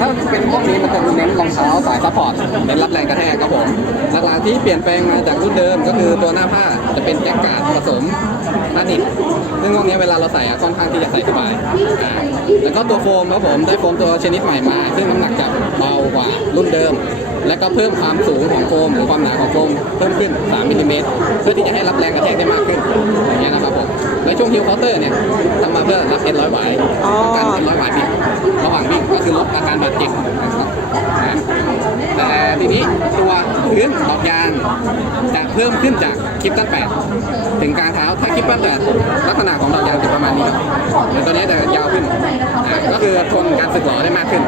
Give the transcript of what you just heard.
ถ้าเป็นพวกนี้มันจะเน้นรองเท้าสายซัพพอร์ตเน้นรับแรงกระแทกครับผมหลักๆที่เปลี่ยนแปลงมาจากรุ่นเดิมก็คือตัวหน้าผ้าจะเป็นแจ็คการ์ดผสมผ้าดิบซึ่งพวกนี้เวลาเราใส่ค่อนข้างที่จะใส่สบายแล้วก็ตัวโฟมครับผมได้โฟมตัวชนิดใหม่มาซึ่งน้ำหนักจะเบากว่ารุ่นเดิม และก็เพิ่มความสูงของโฟมหรือความหนาของโฟมเพิ่มขึ้น 3มิลลิเมตรเพื่อที่จะให้รับแรงกระแทกได้มากขึ้นอย่างเงี้ยนะครับผมและช่วงฮิลเคาน์เตอร์เนี่ยทำมาเพื่อรับเอ็นร้อยไหวอ๋อต้องรเอ็นร้อยไหวือลดอาการบาดเจ็บแต่ทีนี้ตัวพื้นดอกยางจะเพิ่มขึ้นจากคลิปตั้งแปดถึงกลางเท้าถ้าคลิปตั้งแปดลักษณะของดอกยางจะประมาณนี้แต่ตัวนี้จะยาวขึ้นก็คือทนการสึกหรอได้มากขึ้น